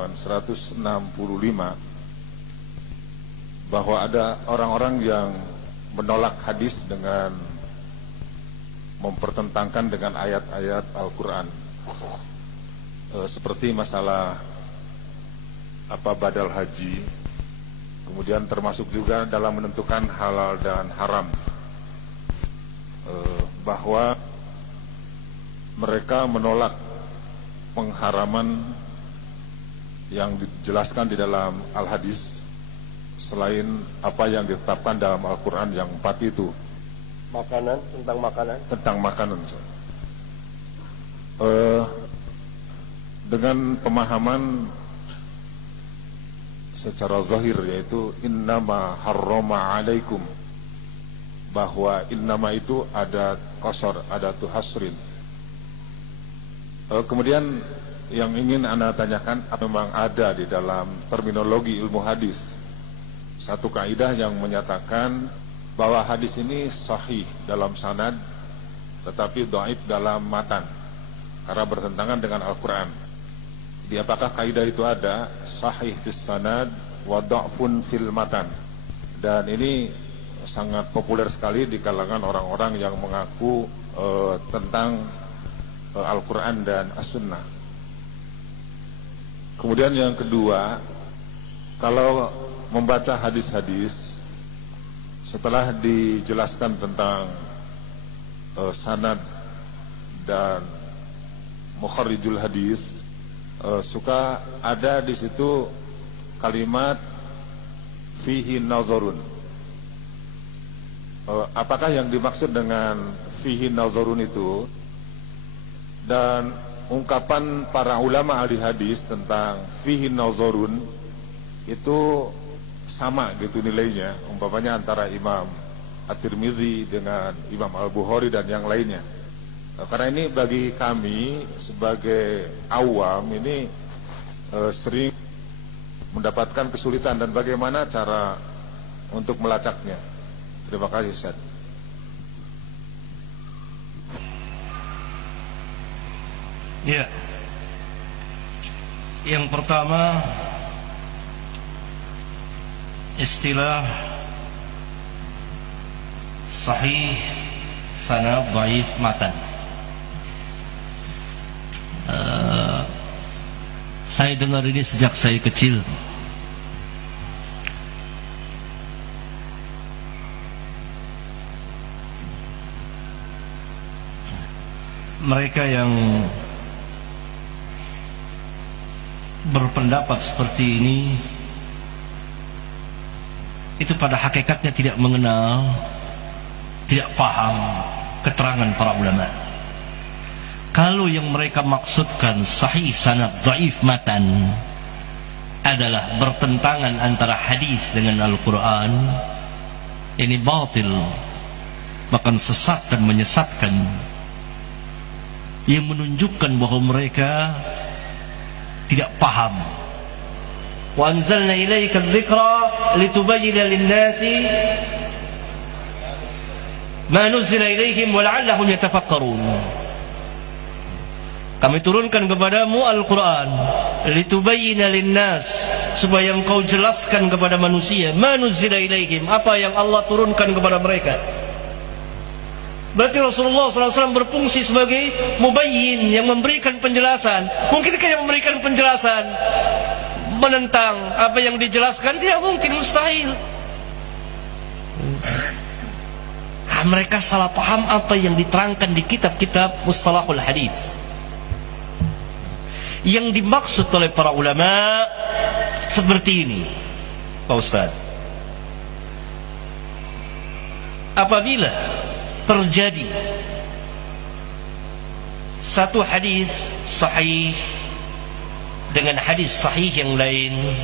halaman 165 bahwa ada orang-orang yang menolak hadis dengan mempertentangkan dengan ayat-ayat Al-Quran, seperti masalah badal haji, kemudian termasuk juga dalam menentukan halal dan haram, bahwa mereka menolak pengharaman yang dijelaskan di dalam Al-Hadis selain apa yang ditetapkan dalam Al-Quran yang 4 itu. Tentang makanan. Dengan pemahaman secara zahir, yaitu innama harrama alaikum, bahwa innama itu ada qasar, ada tuhasrin. Kemudian yang ingin Anda tanyakan, memang ada di dalam terminologi ilmu hadis satu kaidah yang menyatakan bahwa hadis ini sahih dalam sanad tetapi dhaif dalam matan karena bertentangan dengan Al-Quran. Jadi apakah kaidah itu ada? Sahih fis sanad wa dha'fun fil matan. Dan ini sangat populer sekali di kalangan orang-orang yang mengaku tentang Al-Quran dan As-Sunnah. Kemudian yang kedua, kalau membaca hadis-hadis setelah dijelaskan tentang sanad dan mukharrijul hadis, suka ada di situ kalimat fihi nazarun. Apakah yang dimaksud dengan fihi nazarun itu? Dan ungkapan para ulama ahli hadis tentang fihi nazarun itu sama gitu nilainya, umpamanya antara Imam At-Tirmidzi dengan Imam Al-Bukhari dan yang lainnya. Karena ini bagi kami sebagai awam ini sering mendapatkan kesulitan, dan bagaimana cara untuk melacaknya. Terima kasih, Ustaz. Ya, yang pertama, istilah sahih sanad dhaif matan. Saya dengar ini sejak saya kecil. Mereka yang berpendapat seperti ini itu pada hakikatnya tidak mengenal, tidak paham keterangan para ulama. Kalau yang mereka maksudkan sahih sanad dhaif matan adalah bertentangan antara hadis dengan Al-Quran, ini batil, bahkan sesat dan menyesatkan, yang menunjukkan bahwa mereka tidak paham. Wa anzalna ilaika adh-dhikra litubayyina lin-nasi ma nuzila ilaihim wa la'allahum yatafakkarun. Kami turunkan kepadamu Al-Quran litubayyina lin-nas, supaya engkau jelaskan kepada manusia ma nuzila ilaihim, apa yang Allah turunkan kepada mereka. Berarti Rasulullah SAW berfungsi sebagai mubayyin, yang memberikan penjelasan. Mungkinkah yang memberikan penjelasan menentang apa yang dijelaskan? Tidak mungkin, mustahil. Mereka salah paham apa yang diterangkan di kitab-kitab mustalahul hadis. Yang dimaksud oleh para ulama seperti ini, Pak Ustaz. Apabila terjadi satu hadis sahih dengan hadis sahih yang lain,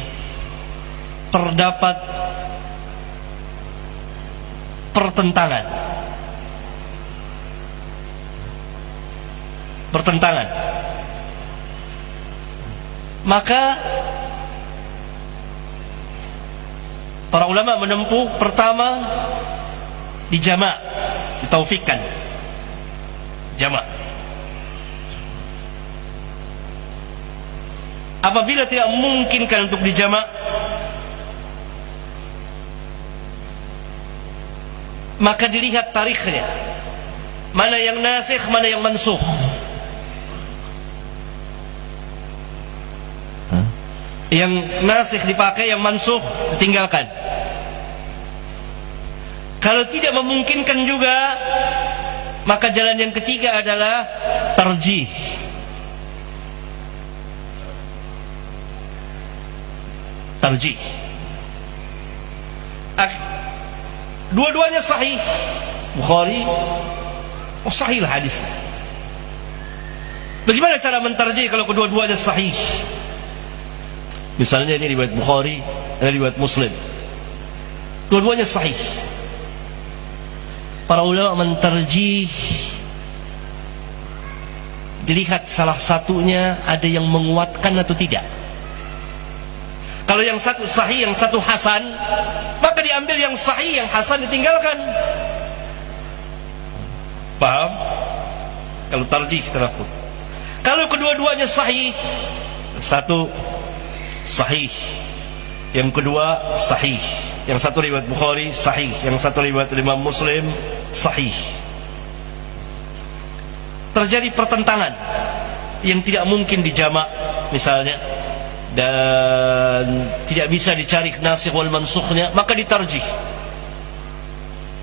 terdapat pertentangan, maka para ulama menempuh pertama dijamak, ditaufikkan, jamak. Apabila tidak memungkinkan untuk dijamak, maka dilihat tarikhnya, mana yang nasikh, mana yang mansukh. Yang nasikh dipakai, yang mansukh ditinggalkan. Kalau tidak memungkinkan juga, maka jalan yang ketiga adalah tarjih. Tarjih. Dua-duanya sahih. Bukhari, sahih lah hadis. Bagaimana cara mentarjih kalau kedua-duanya sahih? Misalnya ini riwayat Bukhari, riwayat Muslim, dua-duanya sahih. Para ulama mentarjih, dilihat salah satunya ada yang menguatkan atau tidak. Kalau yang satu sahih, yang satu hasan, maka diambil yang sahih, yang hasan ditinggalkan. Paham? Kalau tarjih terlaku. Kalau kedua-duanya sahih, satu sahih, yang kedua sahih, yang satu riwayat Bukhari sahih, yang satu riwayat Imam Muslim sahih, terjadi pertentangan yang tidak mungkin dijamak misalnya, dan tidak bisa dicari nasikh wal mansukhnya, maka ditarjih.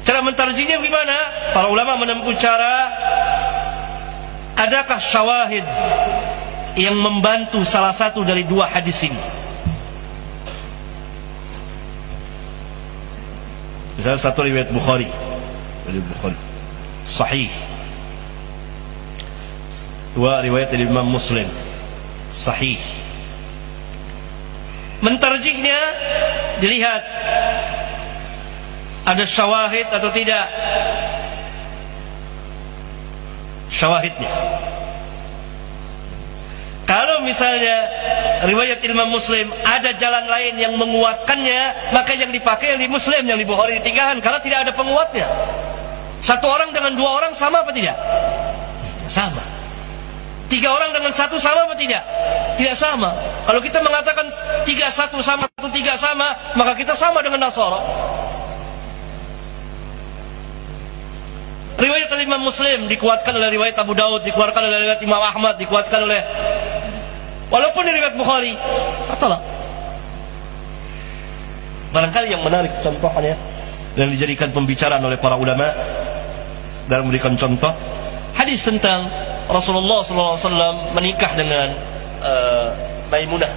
Cara mentarjihnya bagaimana? Para ulama menempuh cara, adakah syawahid yang membantu salah satu dari dua hadis ini. Misalnya satu riwayat Bukhari sahih, dua riwayat dari Imam Muslim sahih. Mentarjihnya dilihat ada syawahid atau tidak syawahidnya. Kalau misalnya riwayat Imam Muslim ada jalan lain yang menguatkannya, maka yang dipakai yang di Muslim, yang di Bukhari ditinggalkan kalau tidak ada penguatnya. Satu orang dengan dua orang sama apa tidak? Sama. Tiga orang dengan satu sama apa tidak? Tidak sama. Kalau kita mengatakan 3-1 sama, 1-3 sama, maka kita sama dengan Nasara. Riwayat Imam Muslim dikuatkan oleh riwayat Abu Daud, dikuatkan oleh riwayat Imam Ahmad, dikuatkan oleh, walaupun riwayat Bukhari, atalah. Barangkali yang menarik contohnya dan dijadikan pembicaraan oleh para ulama dalam memberikan contoh hadis tentang Rasulullah SAW menikah dengan Maimunah.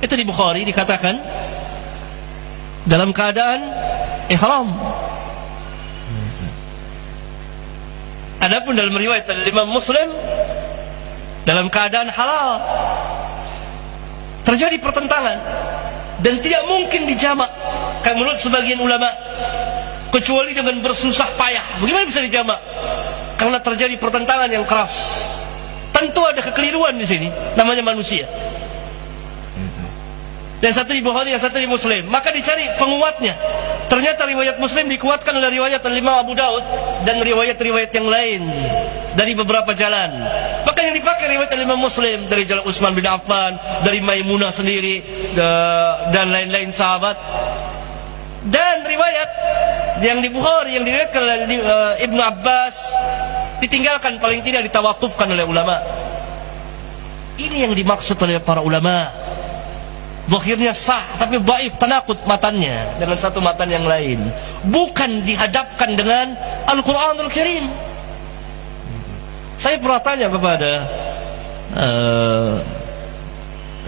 Itu di Bukhari dikatakan dalam keadaan ihram. Adapun dalam riwayat Imam Muslim dalam keadaan halal. Terjadi pertentangan dan tidak mungkin dijamak menurut sebagian ulama kecuali dengan bersusah payah. Bagaimana bisa dijamak? Karena terjadi pertentangan yang keras. Tentu ada kekeliruan di sini, namanya manusia. Dan satu di Bukhari, yang satu di Muslim, maka dicari penguatnya. Ternyata riwayat Muslim dikuatkan oleh riwayat Imam Abu Daud dan riwayat-riwayat yang lain dari beberapa jalan. Maka yang dipakai riwayat Imam Muslim dari jalan Utsman bin Affan, dari Maimunah sendiri dan lain-lain sahabat. Dan riwayat yang di Bukhari yang diriwayatkan oleh Ibnu Abbas ditinggalkan, paling tidak ditawakufkan oleh ulama. Ini yang dimaksud oleh para ulama. Zahirnya sah, tapi dhaif, tanakut matannya dengan satu matan yang lain. Bukan dihadapkan dengan Al-Quranul Karim. Saya pernah tanya kepada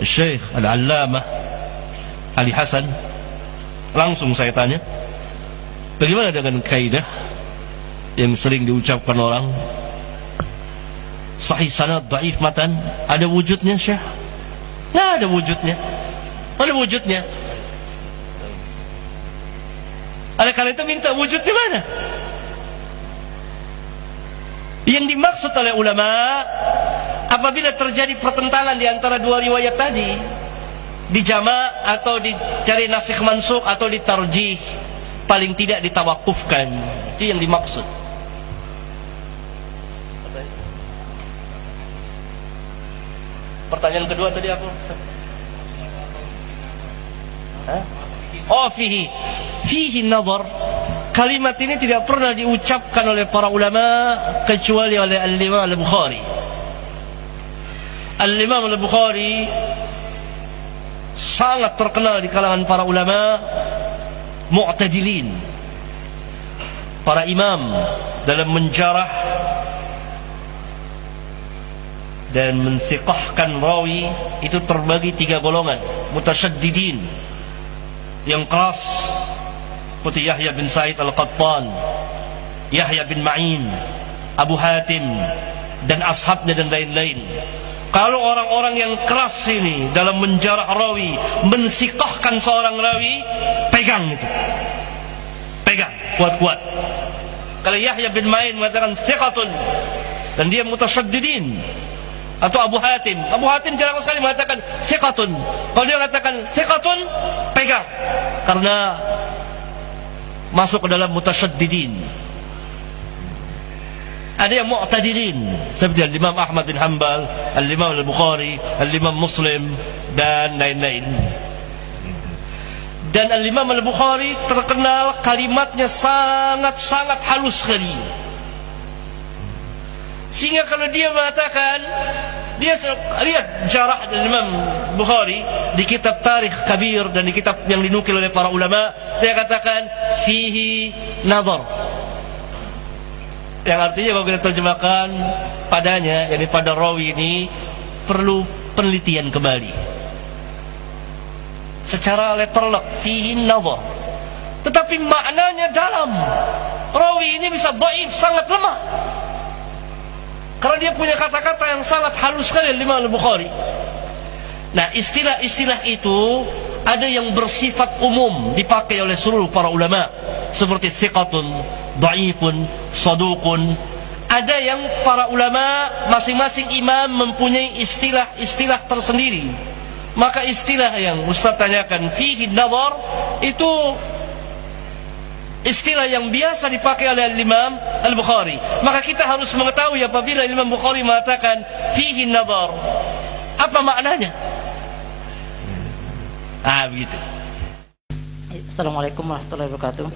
Syekh Al-Allamah Ali Hasan. Langsung saya tanya, bagaimana dengan kaidah yang sering diucapkan orang, sahih sanad, dhaif matan, ada wujudnya Syekh? Nggak ada wujudnya. Mana wujudnya? Oleh karena itu minta wujud di mana? Yang dimaksud oleh ulama, apabila terjadi pertentangan di antara dua riwayat tadi, dijamak atau dicari nasikh mansukh atau ditarjih, paling tidak ditawakufkan. Itu yang dimaksud. Pertanyaan kedua tadi apa? Hah? Oh, fihi nazar. Kalimat ini tidak pernah diucapkan oleh para ulama kecuali oleh Al-Imam Al-Bukhari. Al-Imam Al-Bukhari sangat terkenal di kalangan para ulama mu'tadilin, para imam dalam menjarah dan mensiqahkan rawi itu terbagi 3 golongan. Mutasyaddidin, yang keras seperti Yahya bin Sa'id Al-Qattan, Yahya bin Ma'in, Abu Hatim dan ashabnya dan lain-lain. Kalau orang-orang yang keras ini dalam menjarah rawi, mensiqahkan seorang rawi, pegang itu, pegang kuat-kuat. Kalau Yahya bin Ma'in mengatakan siqatun dan dia mutasyaddidin, atau Abu Hatim jarang sekali mengatakan siqatun. Kalau dia mengatakan siqatun, pegang, karena masuk ke dalam mutasyaddidin. Ada yang mu'tadilin seperti Al-Imam Ahmad bin Hanbal, Al-Imam Al-Bukhari, Al-Imam Muslim dan lain-lain. Dan Al-Imam Al-Bukhari terkenal kalimatnya sangat-sangat halus sekali, sehingga kalau dia mengatakan, dia lihat jarah Imam Bukhari di kitab Tarikh Kabir dan di kitab yang dinukil oleh para ulama, dia katakan fihi nazar, yang artinya kalau kita terjemahkan padanya, yakni pada rawi ini perlu penelitian kembali secara letterlock, fihi nazar, tetapi maknanya dalam. Rawi ini bisa dhaif, sangat lemah, karena dia punya kata-kata yang sangat halus sekali, Imam Al-Bukhari. Nah, istilah-istilah itu ada yang bersifat umum dipakai oleh seluruh para ulama, seperti thiqatun, dhaifun, saduqun. Ada yang para ulama masing-masing imam mempunyai istilah-istilah tersendiri. Maka istilah yang Ustaz tanyakan fihi nazar itu istilah yang biasa dipakai oleh Imam Al-Bukhari. Maka kita harus mengetahui apabila Imam Bukhari mengatakan fihi nazar, apa maknanya? Begitu. Assalamualaikum warahmatullahi wabarakatuh.